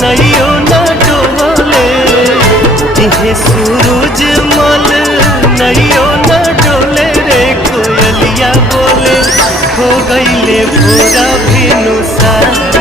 नैयो न डोले। इहे सूरज मल नैयो न डोले रे कोयलिया बोले। हो गईले भोरा भिनुसार